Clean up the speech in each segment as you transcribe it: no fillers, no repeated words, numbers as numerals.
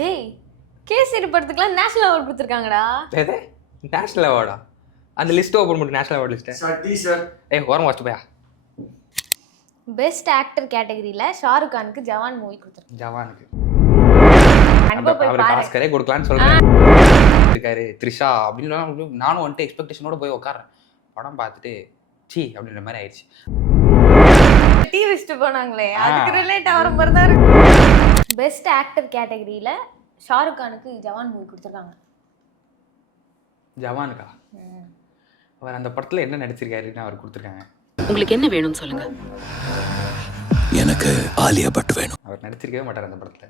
டேய் kesari படத்துக்குலாம் national award கொடுத்துருக்காங்கடா. எது national அவார்டா? அந்த லிஸ்ட் ஓப்பன் பண்ணி national award list sir teaser ஓரம் வாஸ்ட் போயா. பெஸ்ட் ஆக்டர் கேட்டகரியில ஷாருக் கானுக்கு ஜவான் மூவி கொடுத்துருக்காங்க. ஜவானுக்கு கண்டிப்பா போய் அவருக்கு பாரு. ஆஸ்கரே கொடுக்கலான்னு சொல்றேன் இருக்காரு த்ரிஷா அப்படின்னு. நானும் வந்துட்டு எக்ஸ்பெக்டேஷனோட போய் உட்கார்றேன். படம் பார்த்துட்டு சீ அப்படின்ற மாதிரி ஆயிடுச்சு. டீ வச்சுட்டு போனாங்களே அதுக்கு ரிலேட் ஆகிற மாதிரி தான் இருக்கு. பெஸ்ட் ஆக்டர் கேட்டகரியில ஷாருக் கானுக்கு ஜவான் மூவி கொடுத்துருக்காங்க. ஜவானுக்கா? அவர் அந்த படத்துல என்ன நடிச்சிருக்காருன்னு அவர் கொடுத்துருக்காங்க. உங்களுக்கு என்ன வேணும்னு சொல்லுங்க. எனக்கு ஆலியா பட் வேணும். அவர் நடிச்சிருக்கவே மாட்டார் அந்த படத்துல.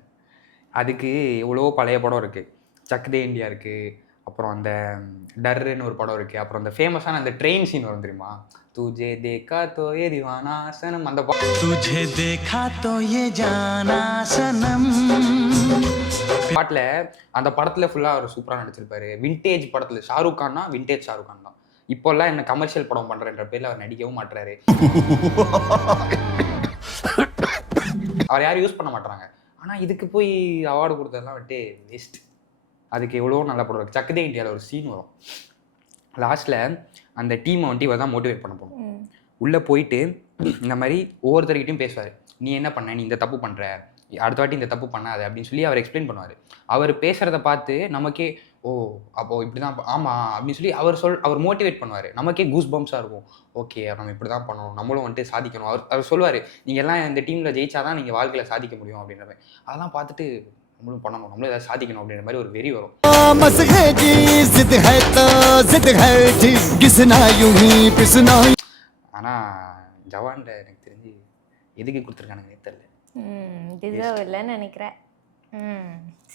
அதுக்கு எவ்வளோ பழைய படம் இருக்கு. சக் தே இண்டியா இருக்கு, அப்புறம் அந்த டர்ன்னு ஒரு படம் இருக்கு, அப்புறம் அந்த ஃபேமஸான அந்த ட்ரெயின் சீன் வரும் தெரியுமா, துஜே தேக்கா தோ ஏ திவானா சனம், அந்த तुझे देखा तो ये जाना सनम பாட்டில் அந்த படத்துல ஃபுல்லாக அவர் சூப்பராக நடிச்சிருப்பாரு. விண்டேஜ் படத்துல ஷாருக் கான்னா விண்டேஜ் ஷாருக் கான் தான். இப்போல்லாம் என்ன கமர்ஷியல் படம் பண்றேன்ற பேர்ல அவர் நடிக்கவும் மாட்டுறாரு. அவர் யாரும் யூஸ் பண்ண மாட்டாங்க. ஆனா இதுக்கு போய் அவார்டு கொடுத்ததெல்லாம் வந்துட்டு வேஸ்ட். அதுக்கு எவ்வளோ நல்ல படம் இருக்கு. சக் தே இண்டியாவில் ஒரு சீன் வரும். லாஸ்ட்ல அந்த டீமை வந்துட்டு இவர் தான் மோட்டிவேட் பண்ண போகணும். உள்ளே போயிட்டு இந்த மாதிரி ஒவ்வொருத்தர்கிட்டையும் பேசுவார். நீ என்ன பண்ண, நீ இந்த தப்பு பண்ணுற, அடுத்த வாட்டி இந்த தப்பு பண்ணாத அப்படின்னு சொல்லி அவர் எக்ஸ்பிளைன் பண்ணுவார். அவர் பேசுகிறத பார்த்து நமக்கே ஓ அப்போ இப்படி தான் ஆமாம் அப்படின்னு சொல்லி அவர் மோட்டிவேட் பண்ணுவார். நமக்கே கூஸ் பம்ப்ஸாக இருக்கும். ஓகே நம்ம இப்படி தான் பண்ணணும், நம்மளும் வந்துட்டு சாதிக்கணும். அவர் சொல்லுவார், நீங்கள் எல்லாம் இந்த டீமில் ஜெயிச்சாதான் நீங்கள் வாழ்க்கையில் சாதிக்க முடியும் அப்படின்ற மாதிரி. அதெல்லாம் பார்த்துட்டு நம்மளும் பண்ணணும், நம்மளும் ஏதாவது சாதிக்கணும் அப்படின்ற மாதிரி ஒரு வெறி வரும். ஆனால் ஜவான்ல எனக்கு தெரிஞ்சு எதுக்கு கொடுத்துருக்கானுங்க தெரியல. டிசர்வ் இல்லைன்னு நினைக்கிறேன்.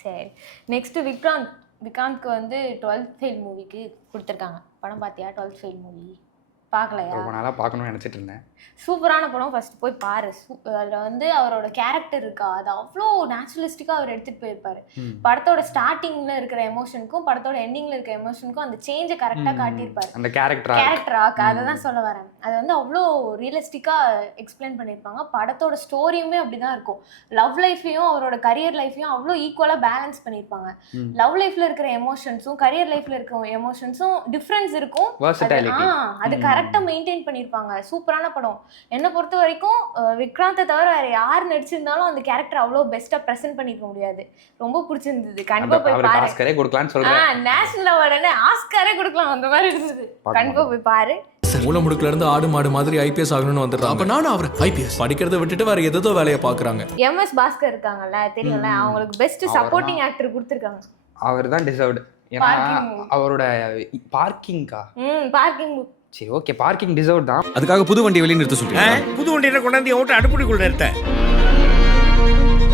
சரி, நெக்ஸ்ட் விக்ராந்த்க்கு வந்து 12th ஃபெயில் மூவிக்கு கொடுத்துருக்காங்க. படம் பார்த்தியா 12th ஃபெயில் மூவி? பார்க்கலையா? ரொம்ப நாளாக பார்க்கணும்னு நினச்சிட்டு இருந்தேன். சூப்பரான படம், ஃபர்ஸ்ட் போய் பாரு. அதில் வந்து அவரோட கேரக்டர் இருக்கா, அது அவ்வளோ நேச்சுரலிஸ்டிக்காக அவர் எடுத்துகிட்டு போயிருப்பாரு. படத்தோட ஸ்டார்டிங்கில் இருக்கிற எமோஷனுக்கும் படத்தோட எண்டிங்கில் இருக்கிற எமோஷனுக்கும் அந்த சேஞ்சை கரெக்டாக காட்டியிருப்பாரு. அந்த கேரக்டராக அதை தான் சொல்ல வரேன். அதை வந்து அவ்வளோ ரியலிஸ்டிக்காக எக்ஸ்பிளைன் பண்ணியிருப்பாங்க. படத்தோட ஸ்டோரியுமே அப்படி தான் இருக்கும். லவ் லைஃப்பையும் அவரோட கரியர் லைஃப்பையும் அவ்வளோ ஈக்குவலாக பேலன்ஸ் பண்ணியிருப்பாங்க. லவ் லைஃப்பில் இருக்கிற எமோஷன்ஸும் கரியர் லைஃப்பில் இருக்கிற எமோஷன்ஸும் டிஃப்ரென்ஸ் இருக்கும். அது கரெக்டாக மெயின்டைன் பண்ணியிருப்பாங்க. சூப்பரான படம். என்னை பொறுத்த வரைக்கும் விக்ராந்தை தவிர வேற யார் நடிச்சிருந்தாலும் அந்த கேரக்டர் அவ்வளோ பெஸ்ட்டாக ப்ரெசென்ட் பண்ணிருக்க முடியாது. ரொம்ப பிடிச்சிருந்தது. கண்டிப்பாக போய் பாரு. ஆஸ்கரே கொடுக்கலாம்னு சொல்றேன். நேஷனல் அவார்டு ஆஸ்கரே கொடுக்கலாம், அந்த மாதிரி இருந்தது. கண்டிப்பாக போய் பாரு. மூல முடுக்குல இருந்து ஆடு மாடு மாதிரி ஐபிஎஸ் ஆகணும்னு வந்துடுறாங்க. அப்ப நானும் அவர் ஐபிஎஸ் படிக்கிறத விட்டுட்டு வேற ஏதோ வேலையை பாக்குறாங்க. MS பாஸ்கர் இருக்காங்கல்ல, தெரியல, அவங்களுக்கு பெஸ்ட் சப்போர்ட்டிங் ஆக்டர் கொடுத்துருக்காங்க. அவர் தான் டிசர்வ்டு. ஏன்னா அவரோட பார்க்கிங்கா பார்க்கிங் சரி ஓகே பார்க்கிங் டிசர்வ் தான். அதுக்காக புது வண்டி வெளியே நிறுத்த சொல்றேன். புது வண்டியில கொண்டாந்து ஓட்ட அடுப்புடிக்குள்ள நிறுத்த.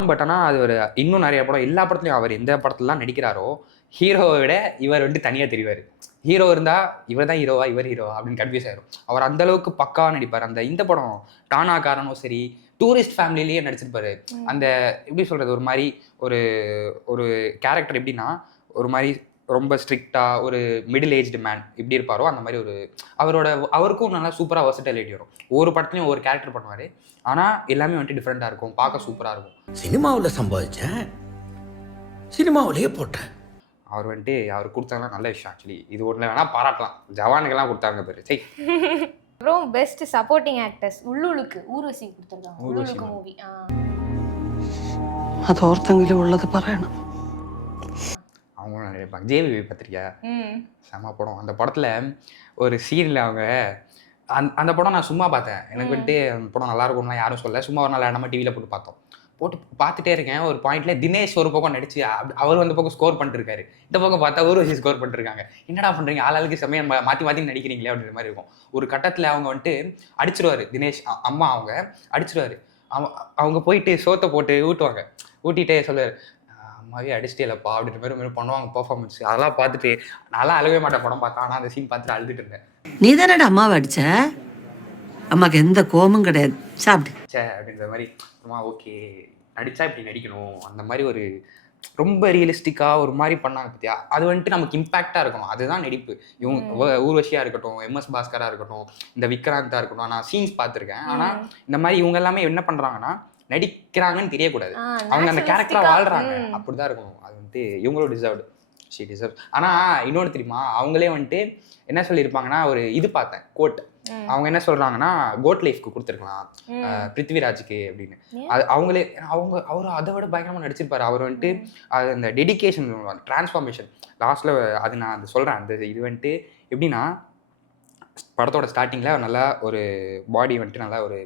பட் ஆனால் அது ஒரு இன்னும் நிறைய படம், எல்லா படத்துலையும் அவர் எந்த படத்துலலாம் நடிக்கிறாரோ ஹீரோவை விட இவர் வந்து தனியாக தெரிவார். ஹீரோ இருந்தால் இவர் தான் ஹீரோவா இவர் ஹீரோவா அப்படின்னு கன்ஃபியூஸ் ஆயிரும். அவர் அந்த அளவுக்கு பக்காவாக நடிப்பார். இந்த படம் டானாக்காரனும் சரி, டூரிஸ்ட் ஃபேமிலிலேயே நடிச்சிருப்பாரு. அந்த எப்படி சொல்கிறது, ஒரு மாதிரி ஒரு கேரக்டர் எப்படின்னா ஒரு மாதிரி ரொம்ப ஸ்ட்ரிக்டாக ஒரு மிடில் ஏஜ்டு மேன் எப்படி இருப்பாரோ அந்த மாதிரி அவருக்கும் நல்லா சூப்பராக வர்சட்டிலிட்டி வரும். ஒவ்வொரு படத்துலையும் ஒவ்வொரு கேரக்டர் பண்ணுவார். ஆனால் எல்லாமே வந்துட்டு டிஃப்ரெண்ட்டாக இருக்கும், பார்க்க சூப்பராக இருக்கும். சினிமாவில் சம்பாதிச்சேன், சினிமாவிலேயே போட்டேன். அவர் வந்துட்டு அவர் கொடுத்தாங்கன்னா நல்ல விஷயம். ஆக்சுவலி இது ஒன்று வேணால் பாராட்டலாம். ஜவானுக்கெல்லாம் கொடுத்தாங்க பேர். சரி, அப்புறம் பெஸ்ட் சப்போர்ட்டிங் ஆக்டர்ஸ் உள்ளுக்கு ஊர்வசி கொடுத்துருக்காங்க. உள்ளுக்கு மூவி அது ஒருத்தங்கிட்ட உள்ளது பறையணும். அவங்களும் நினைப்பாங்க. JVV பத்திரிக்கா செம படம். அந்த படத்தில் ஒரு சீனில் அவங்க அந்த படம் நான் சும்மா பார்த்தேன். எனக்கு வந்துட்டு அந்த படம் நல்லா இருக்கும்லாம் யாரும் சொல்ல. சும்மா ஒரு நாள் நம்ம டிவியில் போட்டு பார்த்துட்டே இருக்கேன். ஒரு பாயிண்ட்ல தினேஷ் ஒரு பக்கம் நடிச்சு அவர் அந்த பக்கம் ஸ்கோர் பண்ணிருக்காரு. இந்த பக்கம் பார்த்தா ஊர்வசி ஸ்கோர் பண்ணிருக்காங்க. என்னடா பண்றீங்க, ஆளாளுக்கு செம்மையா மாற்றி நடிக்கிறீங்களே அப்படின்ற மாதிரி இருக்கும். ஒரு கட்டத்தில் அவங்க வந்துட்டு அடிச்சிருவாரு. தினேஷ் அம்மா அவங்க அடிச்சிருவாரு. அவங்க போயிட்டு சோத்தை போட்டு ஊட்டிட்டே சொல்லுவாரு, அம்மாவே அடிச்சிட்டேலப்பா அப்படின்ற மாதிரி பண்ணுவாங்க பர்ஃபார்மன்ஸ். அதெல்லாம் பார்த்துட்டு நல்லா அழுகவே மாட்டேன் படம் பார்த்தா. ஆனால் அந்த சீன் பார்த்துட்டு அழுதுட்டு இருந்தேன். நீ தானடா அம்மாவை அடிச்ச? அம்மாக்கு எந்த கோபமும் கிடையாது, சாப்பிடு அப்படின்ற மாதிரி. அம்மா ஓகே நடிச்சா இப்படி நடிக்கணும், அந்த மாதிரி ஒரு ரொம்ப ரியலிஸ்டிக்காக ஒரு மாதிரி பண்ணாங்க பார்த்தியா. அது வந்துட்டு நமக்கு இம்பாக்டாக இருக்கணும். அதுதான் நடிப்பு. இவங்க ஊர்வசியாக இருக்கட்டும், MS பாஸ்கராக இருக்கட்டும், இந்த விக்ராந்தாக இருக்கட்டும், நான் சீன்ஸ் பார்த்துருக்கேன். ஆனால் இந்த மாதிரி இவங்க எல்லாமே என்ன பண்ணுறாங்கன்னா நடிக்கிறாங்கன்னு தெரியக்கூடாது, அவங்க அந்த கேரக்டரா வாழ்றாங்க, அப்படிதான் இருக்கணும். அது வந்துட்டு இவங்களோட டிசர்வ்டு, ஷீ டிசர்வ். ஆனா இன்னொன்று தெரியுமா, அவங்களே வந்துட்டு என்ன சொல்லியிருப்பாங்கன்னா, ஒரு இது பார்த்தேன் கோட், அவங்க என்ன சொல்றாங்கன்னா கோட் லைஃப்க்கு கொடுத்துருக்கலாம் பிருத்திவிராஜுக்கு அப்படின்னு. அது அவங்களே அவர் அதை விட பயங்கரமா நடிச்சிருப்பாரு. அவர் வந்துட்டு அது அந்த டெடிகேஷன், டிரான்ஸ்ஃபார்மேஷன் லாஸ்ட்ல, அது நான் அது சொல்றேன். அந்த இது வந்துட்டு எப்படின்னா, படத்தோட ஸ்டார்டிங்ல நல்லா ஒரு பாடி வந்துட்டு நல்லா ஒரு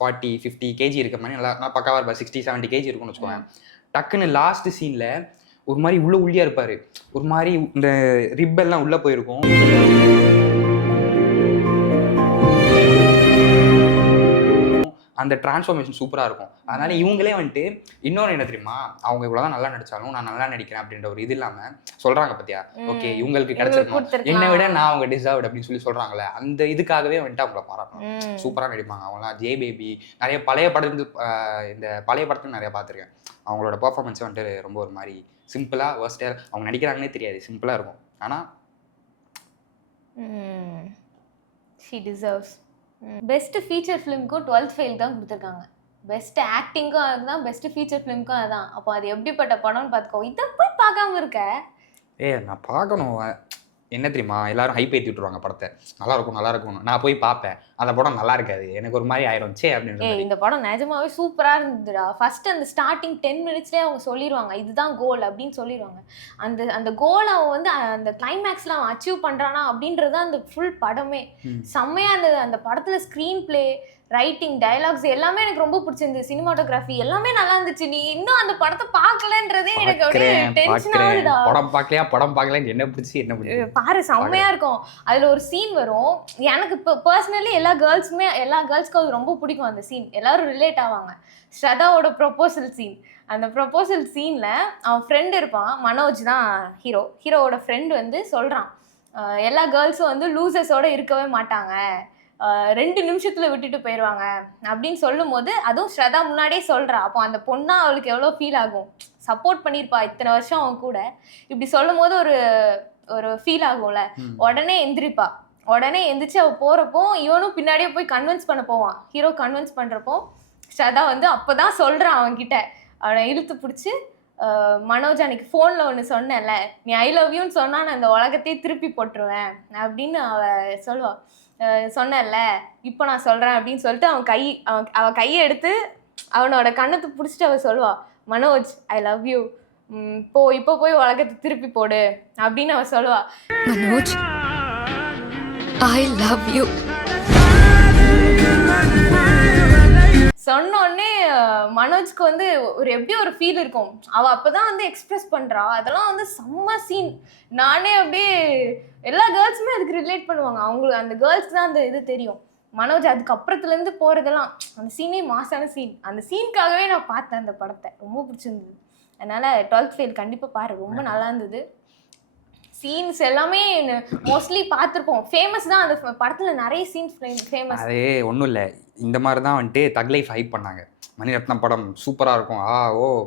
40-50 kg இருக்க மாதிரி நல்லா பக்காவா இருப்பார், 60-70 kg இருக்கும்னு வச்சுக்கோங்க. டக்குன்னு லாஸ்ட் சீன்ல ஒரு மாதிரி உள்ளியா இருப்பாரு, ஒரு மாதிரி இந்த ரிப்பெல்லாம் உள்ள போயிருக்கும். அந்த டிரான்ஸ்ஃபார்மேஷன் சூப்பராக இருக்கும். அதனால இவங்களே வந்துட்டு இன்னொன்று என்ன தெரியுமா, அவங்க இவ்வளோதான் நல்லா நடிச்சாலும் நான் நல்லா நடிக்கிறேன் அப்படின்ற ஒரு இது இல்லாமல் சொல்கிறாங்க பார்த்தியா, ஓகே இவங்களுக்கு கிடைச்சிருக்கணும், என்னை விட நான் அவங்க டிசர்வ்ட் அப்படின்னு சொல்கிறாங்களே, அந்த இதுக்காகவே வந்துட்டு அவங்கள பாராட்டணும். சூப்பராக நடிப்பாங்க அவங்களாம். ஜே பேபி நிறைய பழைய படங்கள், இந்த பழைய படத்துல நிறைய பார்த்துருக்கேன். அவங்களோட பர்ஃபார்மன்ஸ் வந்துட்டு ரொம்ப ஒரு மாதிரி சிம்பிளாக வர்ஸ்டாக, அவங்க நடிக்கிறாங்கன்னே தெரியாது, சிம்பிளாக இருக்கும். ஆனால் ஷீ டிசர்வ்ஸ். பெஸ்ட் ஃபீச்சர் ஃபிலிம்க்கும் 12th ஃபெயில் தான் கொடுத்துருக்காங்க. பெஸ்ட் ஆக்டிங்கும் அதுதான், பெஸ்ட் ஃபீச்சர் ஃபிலிம்க்கும் அதுதான். அப்போ அது எப்படிப்பட்ட படம்னு பார்த்துக்கோ. இதை போய் பார்க்காம இருக்க? நான் பார்க்கணும். என்ன தெரியுமா, எல்லாரும் ஹைப் ஏற்றி விட்டுருவாங்க படத்தை, நல்லா இருக்கும் நல்லா இருக்கும், நான் போய் பார்ப்பேன், அந்த படம் நல்லா இருக்காது, எனக்கு ஒரு மாதிரி ஆயிரும் சே அப்படின்னு. இந்த படம் நிஜமாவே சூப்பராக இருந்ததுடா. ஃபர்ஸ்ட் அந்த ஸ்டார்டிங் 10 minutesலேயே அவங்க சொல்லிடுவாங்க இதுதான் கோல் அப்படின்னு சொல்லிடுவாங்க. அந்த கோலை அவன் வந்து அந்த கிளைமேக்ஸில் அவன் அச்சீவ் பண்ணுறானா அப்படின்றது அந்த ஃபுல் படமே. செம்மையாக இருந்தது. அந்த படத்தில் ஸ்க்ரீன் பிளே, ரைட்டிங், டயலாக்ஸ் எல்லாமே எனக்கு ரொம்ப பிடிச்சிருந்தது. சினிமாட்டோகிராஃபி எல்லாமே நல்லா இருந்துச்சு. நீ இன்னும் அந்த படத்தை பார்க்கலன்றதே எனக்கு அப்படியே டென்ஷன் ஆகுதுடா. படம் பார்க்கல என்ன பிடிச்சி பாரு, செம்மையா இருக்கும். அதுல ஒரு சீன் வரும், எனக்கு பர்சனலி எல்லா கேர்ள்ஸ்க்கும் அது ரொம்ப பிடிக்கும். அந்த சீன் எல்லாரும் ரிலேட் ஆவாங்க. ஸ்ரதாவோட ப்ரொபோசல் சீன். அந்த ப்ரொபோசல் சீன்ல அவன் ஃப்ரெண்ட் இருப்பான், மனோஜ் தான் ஹீரோவோட ஃப்ரெண்ட் வந்து சொல்றான், எல்லா கேர்ள்ஸும் வந்து லூசர்ஸோட இருக்கவே மாட்டாங்க, 2 நிமிஷத்துல விட்டுட்டு போயிடுவாங்க அப்படின்னு சொல்லும் போது, அதுவும் ஸ்ரதா முன்னாடியே சொல்றா. அப்போ அந்த பொண்ணா அவளுக்கு எவ்வளோ ஃபீல் ஆகும், சப்போர்ட் பண்ணியிருப்பா இத்தனை வருஷம் அவன் கூட, இப்படி சொல்லும் போது ஒரு ஃபீல் ஆகும்ல. உடனே எந்திரிச்சு அவள் போறப்போ இவனும் பின்னாடியே போய் கன்வின்ஸ் பண்ண போவான். ஹீரோ கன்வின்ஸ் பண்றப்போ ஸ்ரதா வந்து அப்பதான் சொல்றான் அவன்கிட்ட, அவனை இழுத்து பிடிச்சி, மனோஜ் அன்னைக்கு ஃபோனில் ஒன்று சொன்னேன்ல, நீ ஐ லவ் யூன்னு சொன்னா நான் இந்த உலகத்தையே திருப்பி போட்டுருவேன் அப்படின்னு சொல்லுவாள். சொன்னேன்ல இப்போ நான் சொல்கிறேன் அப்படின்னு சொல்லிட்டு அவன் கையை எடுத்து அவனோட கண்ணத்தை பிடிச்சிட்டு அவள் சொல்லுவாள், மனோஜ் ஐ லவ் யூ, இப்போ போய் உலகத்தை திருப்பி போடு அப்படின்னு அவள் சொல்லுவாள். மனோஜ் ஐ லவ் யூ சொன்னோடனே மனோஜ்க்கு வந்து எப்படி ஒரு ஃபீல் இருக்கும். அவள் அப்போதான் வந்து எக்ஸ்பிரஸ் பண்ணுறா. அதெல்லாம் வந்து செம்ம சீன். நானே அப்படியே எல்லா கேர்ள்ஸுமே அதுக்கு ரிலேட் பண்ணுவாங்க. அவங்களுக்கு அந்த கேர்ள்ஸ்க்கு தான் அந்த இது தெரியும். மனோஜ் அதுக்கப்புறத்துலேருந்து போகிறதெல்லாம் அந்த சீனே மாசான சீன். அந்த சீனுக்காகவே நான் பார்த்தேன் அந்த படத்தை, ரொம்ப பிடிச்சிருந்தது. அதனால் 12th ஃபெயில் கண்டிப்பாக பாரு, ரொம்ப நல்லா இருந்தது. சீன்ஸ் எல்லாமே மோஸ்ட்லி பார்த்துருப்போம், ஃபேமஸ் தான் அந்த படத்தில் நிறைய சீன்ஸ் ஃபேமஸ். அதே ஒன்றும் இல்லை, இந்த மாதிரி தான் வந்துட்டு தக் லைஃப் ஹைப் பண்ணாங்க. மணிரத்னம் படம் சூப்பராக இருக்கும்,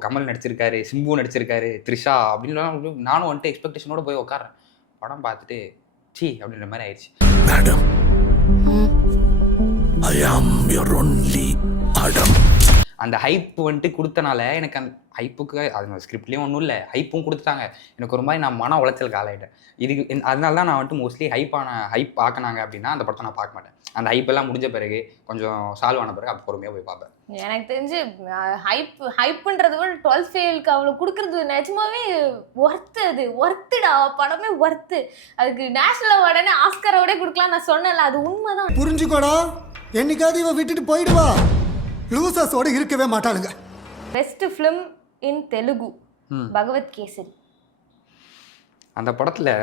கமல் நடிச்சிருக்காரு, சிம்பு நடிச்சிருக்காரு, த்ரிஷா அப்படின்னு நானும் வந்துட்டு எக்ஸ்பெக்டேஷனோட போய் உட்காறேன். படம் பார்த்துட்டு சீ அப்படின்ற மாதிரி ஆயிடுச்சு. Madam I am your only Adam. அந்த ஹைப் வந்துட்டு கொடுத்தனால எனக்கு அந்த ஹைப்புக்கு அது ஸ்கிரிப்ட்லேயும் ஒன்றும் இல்லை, ஹைப்பும் கொடுத்துட்டாங்க. எனக்கு ஒரு மாதிரி நான் மன உளைச்சலுக்கு ஆளாயிட்டேன். இதுக்கு அதனால தான் நான் வந்துட்டு மோஸ்ட்லி ஹைப் ஆக்கினாங்க அப்படின்னா அந்த படத்தை நான் பார்க்க மாட்டேன். அந்த ஹைப் எல்லாம் முடிஞ்ச பிறகு கொஞ்சம் சால்வ் ஆன பிறகு அப்போ பொறுமையாக போய் பார்ப்பேன். எனக்கு தெரிஞ்சு ஹைப்புன்றது விட 12th ஃபெயிலுக்கு அவ்வளோ கொடுக்குறது நிஜமாவே ஒர்த்துடா. படமே ஒர்த்து. அதுக்கு நேஷனல் அவார்டனே ஆஸ்கர் அவார்டே கொடுக்கலாம் நான் சொன்னேன்ல, அது உண்மைதான். புரிஞ்சுக்கோடா, என்னைக்காவது இவ விட்டுட்டு போயிடுவா, லூசர்ஸோட இருக்கவே மாட்டாளுங்க. பெஸ்ட் ஃபிலிம் இன் தெலுங்கு பகவத் கேசரி. அந்த படத்தில்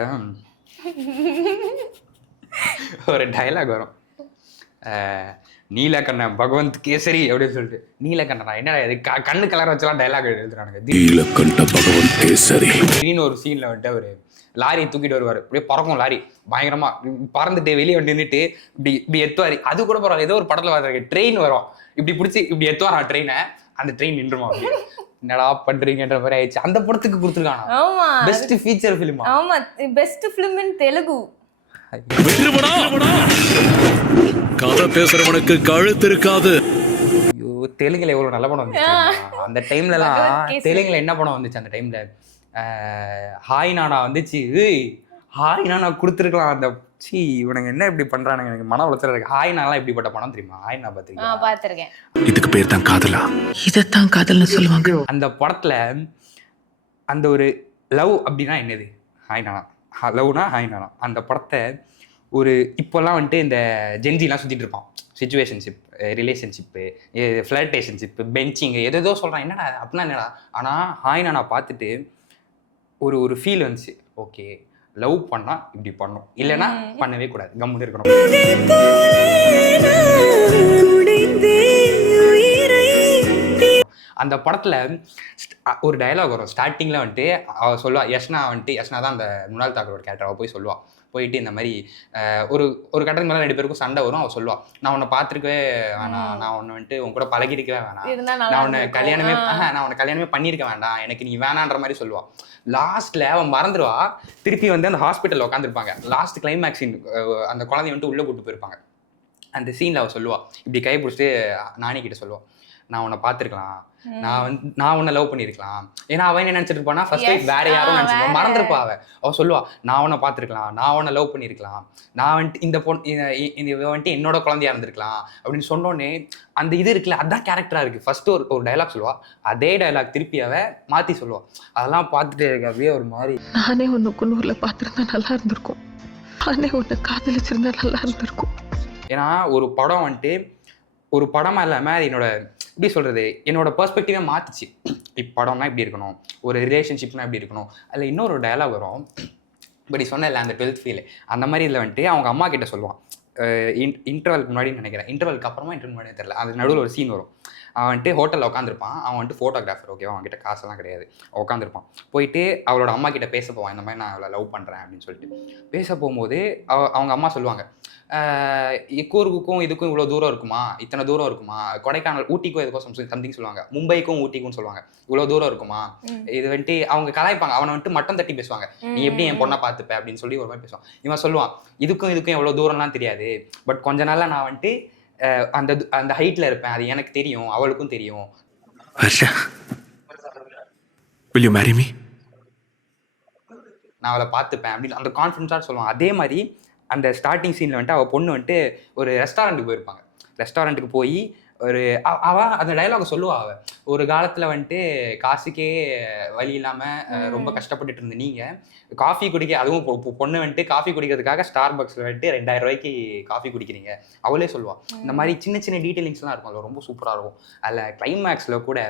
ஒரு டைலாக் வரும், நீலகண்ண பகவந்த் கேசரி அப்படின்னு சொல்லிட்டு. நீலகண்ணா என்னடா இது, கண்ணு கலர் வச்சலாம் டைலாக் எழுதுறானுங்க. நீலகண்ட பகவந்த் கேசரி. திடீர்னு ஒரு சீன்ல வந்துட்டு ஒரு லாரி தூக்கிட்டு வருவார், அப்படியே பறக்கும் லாரி பயங்கரமா பறந்துட்டு வெளியே வந்து நின்றுட்டு இப்படி எத்துவாரு. அது கூட பரவாயில்ல, ஏதோ ஒரு படத்துல பார்த்துருக்கேன், ட்ரெயின் வரும், இப்படி பிடிச்சி இப்படி எத்துவாரா ட்ரெயினை, அந்த ட்ரெயின் நின்றுமா, என்னடா பண்றீங்கன்ற மாதிரி ஆயிடுச்சு. அந்த படத்துக்கு கொடுத்துருக்காங்க. ஆமா, பெஸ்ட் ஃபீச்சர் ஃபிலிமா. ஆமா, பெஸ்ட் ஃபிலிம் இன் தெலுங்கு. கதை பேசுறவனுக்கு கழுத்து இருக்காது. ஐயோ தெலுங்குல எவ்வளவு நல்ல படம் வந்துச்சு தெரியுமா? அந்த டைம்லலாம் பகவத்கேசரி. தெலுங்குல என்ன படம் வந்துச்சு அந்த டைம்ல? ஹாய் நானா வந்துச்சு. ஏய் ஹாய் நானா கொடுத்துருக்கலாம். அந்த இவனுங்க என்ன இப்படி பண்றானுங்க, எனக்கு மன உளைச்சலா இருக்கு. ஹாய் நானா இப்படிப்பட்ட படம் தெரியுமா? ஹாய் நான் பார்த்துருக்கேன். பார்த்திருக்கேன். இதுக்கு பேர் தான் காதலா? இதைத்தான் காதல்னு சொல்லுவாங்க. அந்த படத்துல அந்த ஒரு லவ் அப்படின்னா என்னது? ஹாய் நானா. லவ்னா ஹாய் நானா. அந்த படத்தை ஒரு இப்போல்லாம் வந்துட்டு இந்த ஜென்ஜிலாம் சுற்றிட்டு இருப்பான். சிச்சுவேஷன்ஷிப், ரிலேஷன்ஷிப்பு, ஃப்ளர்டேஷன்ஷிப்பு, பெஞ்சிங்கு எதோ சொல்கிறான். என்னடா அப்படின்னா என்னடா? ஆனால் ஹாய் நானா பார்த்துட்டு ஒரு ஃபீல் வந்துச்சு. ஓகே, லவ் பண்ணால் இப்படி பண்ணும், இல்லைன்னா பண்ணவே கூடாது, கம்முன்னு இருக்கணும். அந்த படத்தில் ஒரு டயலாக் வரும் ஸ்டார்டிங்கில் வந்துட்டு. அவள் சொல்லுவா, யஷ்னா தான் அந்த முன்னாள் தாக்கரோட கேரக்டர். அவள் போய் சொல்லுவாள், போயிட்டு இந்த மாதிரி ஒரு கட்டத்துக்கு மேலே 2 பேருக்கும் சண்டை வரும். அவள் சொல்லுவாள், நான் உன்னை பார்த்துருக்கவே வேணாம், நான் உன்னை வந்துட்டு உன் கூட பழகிருக்கவே வேணாம், நான் உன்னை கல்யாணமே பண்ணியிருக்க வேண்டாம், எனக்கு நீ வேணான்ற மாதிரி சொல்லுவாள். லாஸ்ட்டில் அவன் மறந்துடுவா. திருப்பி வந்து அந்த ஹாஸ்பிட்டலில் உட்காந்துருப்பாங்க. லாஸ்ட் கிளைமேக்ஸ் சீன், அந்த குழந்தைய வந்துட்டு உள்ளே கூப்பிட்டு போயிருப்பாங்க. அந்த சீனில் அவள் சொல்லுவாள், இப்படி கை பிடிச்சிட்டு நானி கிட்ட சொல்லுவாள், நான் உன்னை பார்த்துருக்கலாம், நான் உன்னை லவ் பண்ணியிருக்கலாம். ஏன்னா அவன் என்ன நினச்சிட்டு இருப்பானா, ஃபர்ஸ்ட் டைம் வேற யாரும் நினச்சிருப்பான், மறந்துருப்பா. அவள் சொல்லுவா, நான் உன்னை பார்த்துருக்கலாம், நான் உன்னை லவ் பண்ணியிருக்கலாம், நான் வந்துட்டு இந்த வந்துட்டு என்னோட குழந்தையா இருந்திருக்கலாம் அப்படின்னு சொன்னோன்னே அந்த இது இருக்குல்ல, அதான் கேரக்டராக இருக்குது. ஃபர்ஸ்ட்டு ஒரு டைலாக் சொல்லுவா, அதே டைலாக் திருப்பி அவ மாற்றி சொல்லுவாள். அதெல்லாம் பார்த்துட்டு அப்படியே ஒரு மாதிரி, நானே உன்னை குன்னூரில் பார்த்துருந்தா நல்லா இருந்திருக்கும், நானே உன்னை காதலிச்சிருந்தா நல்லா இருந்திருக்கும். ஏன்னா ஒரு படம் வந்துட்டு ஒரு படமாக இல்லாமல் அது எப்படி சொல்கிறது, என்னோட பெர்ஸ்பெக்டிவே மாற்றிச்சு. படம்னா இப்படி இருக்கணும், ஒரு ரிலேஷன்ஷிப்னா இப்படி இருக்கணும். அதில் இன்னொரு டயலாக் வரும், இப்படி சொன்னேன்ல அந்த 12th ஃபீல், அந்த மாதிரி இதில் வந்துட்டு அவங்க அம்மா கிட்ட சொல்லுவான். இன்டர்வலுக்கு முன்னாடி நினைக்கிறேன், இன்டர்வலுக்கு அப்புறமா இன்டர்வல் முன்னாடி தெரியல, அது நடுவில் ஒரு சீன் வரும். அவன் வந்துட்டு ஹோட்டலில் உட்காந்துருப்பான். அவன் வந்துட்டு ஃபோட்டோகிராஃபர், ஓகேவா, அவன்கிட்ட காசெல்லாம் கிடையாது. உட்காந்துருப்பான். போயிட்டு அவளோட அம்மா கிட்ட பேச போவான், இந்த மாதிரி நான் அவளை லவ் பண்ணுறேன் அப்படின்னு சொல்லிட்டு. பேச போகும்போது அவங்க அம்மா சொல்லுவாங்க, கூர்க்குக்கும் இதுக்கும் இவ்வளோ தூரம் இருக்குமா, இத்தனை தூரம் இருக்குமா, கொடைக்கானல் ஊட்டிக்கும் எதுக்கும் சம்திங் சொல்லுவாங்க, மும்பைக்கும் ஊட்டிக்கும் சொல்லுவாங்க, இவ்வளோ தூரம் இருக்குமா. இது வந்துட்டு அவங்க கலாய்ப்பாங்க. அவனை வந்துட்டு மட்டம் தட்டி பேசுவாங்க, நீ எப்படி என் பொண்ணை பார்த்துப்ப அப்படின்னு சொல்லி ஒரு மாதிரி பேசுவான். இவன் சொல்லுவான், இதுக்கும் எவ்வளோ தூரம்லாம் தெரியாது, பட் கொஞ்ச நாள்ல நான் வந்துட்டு அந்த ஹைட்ல இருப்பேன், அது எனக்கு தெரியும், அவளுக்கும் தெரியும். Will you marry me? நான் அவளை பார்த்துப்பேன் அப்படின்னு அந்த கான்ஃபிடன்ஸாக சொல்லுவான். அதே மாதிரி அந்த ஸ்டார்டிங் சீனில் வந்துட்டு அவள் பொண்ணு வந்துட்டு ஒரு ரெஸ்டாரண்ட்டுக்கு போயிருப்பாங்க. ரெஸ்டாரண்ட்டுக்கு போய் அவள் அந்த டைலாக் சொல்லுவா, அவள் ஒரு காலத்தில் வந்துட்டு காசுக்கே வழி இல்லாமல் ரொம்ப கஷ்டப்பட்டுட்டு இருந்த நீங்கள் காஃபி குடிக்க, அதுவும் பொண்ணு வந்துட்டு காஃபி குடிக்கிறதுக்காக ஸ்டார்பக்ஸில் வந்துட்டு 2000 ரூபாய்க்கு காஃபி குடிக்கிறீங்க. அவளே சொல்லுவாள். இந்த மாதிரி சின்ன சின்ன டீட்டெயிலிங்ஸ்லாம் இருக்கும், அதில் ரொம்ப சூப்பராக இருக்கும். அதில் கிளைமேக்ஸில் கூட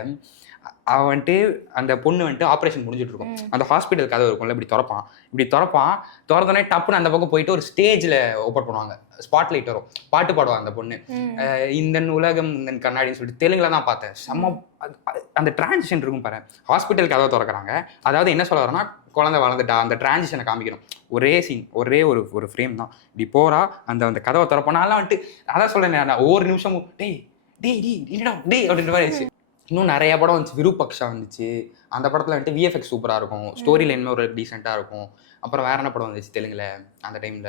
அவன் வந்துட்டு அந்த பொண்ணு வந்துட்டு ஆப்ரேஷன் முடிஞ்சிட்டு இருக்கும். அந்த ஹாஸ்பிட்டல் கதவு இருக்கும்ல, இப்படி திறப்பான். திறந்தோடனே டப்புன்னு அந்த பக்கம் போயிட்டு ஒரு ஸ்டேஜில் ஓப்பன் பண்ணுவாங்க, ஸ்பாட்லைட் வரும், பாட்டு பாடுவாங்க அந்த பொண்ணு. இந்த உலகம் இந்த கண்ணாடின்னு சொல்லிட்டு தெலுங்குல தான் பார்த்தேன். செம்ம அந்த டிரான்சிஷன் இருக்கும் பாரு. ஹாஸ்பிட்டல் கதவை திறக்கிறாங்க, அதாவது என்ன சொல்ல வரேன்னா, குழந்தை வளர்ந்துட்டா, அந்த டிரான்சிஷனை காமிக்கணும். ஒரே சீன், ஒரே ஒரு ஃப்ரேம் தான். இப்படி போறா, அந்த கதவை திறப்பனாலாம் வந்துட்டு அதான் சொல்றேன், ஒவ்வொரு நிமிஷமும் டேய் அப்படின்ற மாதிரி ஆயிடுச்சு. இன்னும் நிறைய படம் வந்துச்சு, விருப்பக்ஷா வந்துச்சு. அந்த படத்தில் வந்துட்டு விஎஃப்எக்ஸ் சூப்பராக இருக்கும், ஸ்டோரி லைன் ஒரு டீசெண்டாக இருக்கும். அப்புறம் வேற என்ன படம் வந்துச்சு தெலுங்குல அந்த டைமில்?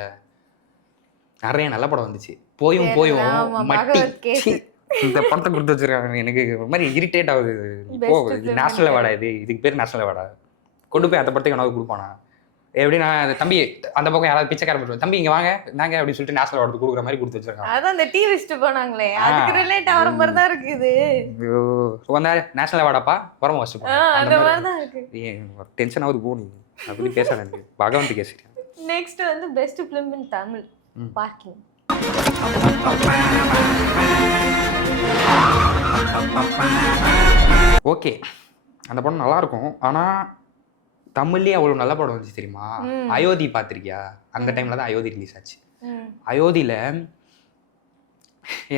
நிறைய நல்ல படம் வந்துச்சு. போயும் மட்டி இந்த படத்தை கொடுத்து வச்சிருக்காங்க. எனக்கு ஒரு மாதிரி இரிட்டேட் ஆகுது. இப்போ நேஷனல் அவார்டா இதுக்கு பேர் நேஷனல் அவார்டா? கொண்டு போய் அந்த படத்துக்கு எனக்கு கொடுப்பானா? எப்படின்னா தம்பி அந்த பக்கம் யாராவது பிச்சைக்கார பண்ணுவோம், தம்பி இங்கே வாங்க நாங்க அப்படின்னு சொல்லிட்டு நேஷனல் அவார்டு கொடுக்குற மாதிரி கொடுத்து வச்சிருக்காங்க. அதான் அந்த டிவி வச்சுட்டு போனாங்களே, அதுக்கு ரிலேட் ஆகிற மாதிரி தான் இருக்குது. வந்தாரு நேஷனல் அவார்டாப்பா வரமா வச்சுப்போம், அந்த மாதிரி தான் இருக்கு. டென்ஷன் ஆகுது போனி அப்படி பேசுறேன். எனக்கு பகவந்த் கேசரி. நெக்ஸ்ட் வந்து best film in Tamil, parking. Okay, அந்த படம் நல்லா இருக்கும். ஆனா தமிழ்லேயே அவ்வளோ நல்ல படம் வந்துச்சு தெரியுமா? அயோத்தி பார்த்துருக்கியா? அந்த டைமில் தான் அயோத்தி ரிலீஸ் ஆச்சு. அயோத்தியில்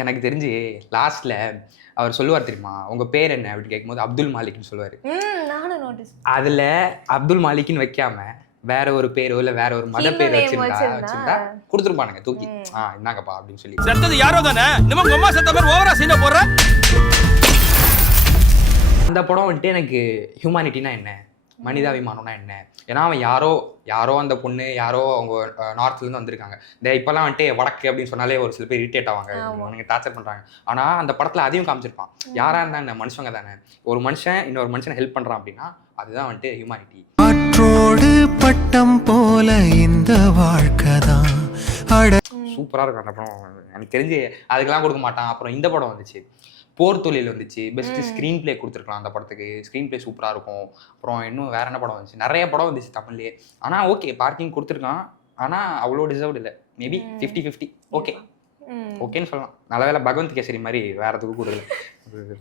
எனக்கு தெரிஞ்சு லாஸ்ட்டில் அவர் சொல்லுவார் தெரியுமா, உங்கள் பேர் என்ன அப்படின்னு கேட்கும்போது அப்துல் மாலிக்னு சொல்லுவார். அதில் அப்துல் மாலிக்னு வைக்காம வேற ஒரு பேரோ இல்லை வேற ஒரு மத பேர் வச்சிருந்தா கொடுத்துருப்பானுங்க தூக்கி, இந்தாங்கப்பா அப்படின்னு சொல்லி. செத்தது யாரோ தானே, நம்ம அம்மா செத்த மாதிரி ஓவரா சீனை போடுற. அந்த படம் வந்துட்டு எனக்கு ஹியூமானிட்டினா என்ன, மனிதாபிமானம்னா என்ன? ஏன்னா அவன் யாரோ அந்த பொண்ணு யாரோ அவங்க நார்த்லேருந்து வந்திருக்காங்க. இந்த இப்போல்லாம் வந்துட்டு வடக்கு அப்படின்னு சொன்னாலே ஒரு சில பேர் இரிட்டேட் ஆவாங்க, அவங்க டார்ச்சர் பண்ணுறாங்க. ஆனால் அந்த படத்தில் அதையும் காமிச்சிருப்பான். யாராக இருந்தா என்ன, மனுஷங்க தானே. ஒரு மனுஷன் இன்னொரு மனுஷனை ஹெல்ப் பண்ணுறான் அப்படின்னா அதுதான் வந்துட்டு ஹியூமானிட்டி. காற்றோடு பட்டம் போல இந்த வாழ்க்கை தான். சூப்பராக இருக்கும் அந்த படம். எனக்கு தெரிஞ்சு அதுக்கெல்லாம் கொடுக்க மாட்டான். அப்புறம் இந்த படம் வந்துச்சு, போர் தொழில் வந்துச்சு. பெஸ்ட் ஸ்க்ரீன் பிளே கொடுத்துருக்கலாம் அந்த படத்துக்கு. ஸ்க்ரீன் பிளே சூப்பராக இருக்கும். அப்புறம் இன்னும் வேற என்ன படம் வந்துச்சு, நிறைய படம் வந்துச்சு தமிழ்லேயே. ஆனால் ஓகே பார்க்கிங் கொடுத்துருக்கான், ஆனால் அவ்வளோ டிசர்வ்டு இல்லை. மேபி 50-50 ஓகேன்னு சொல்லலாம். நல்ல வேளை பகவந்த் கேசரி மாதிரி வேற எதுக்கும் கொடுக்கல.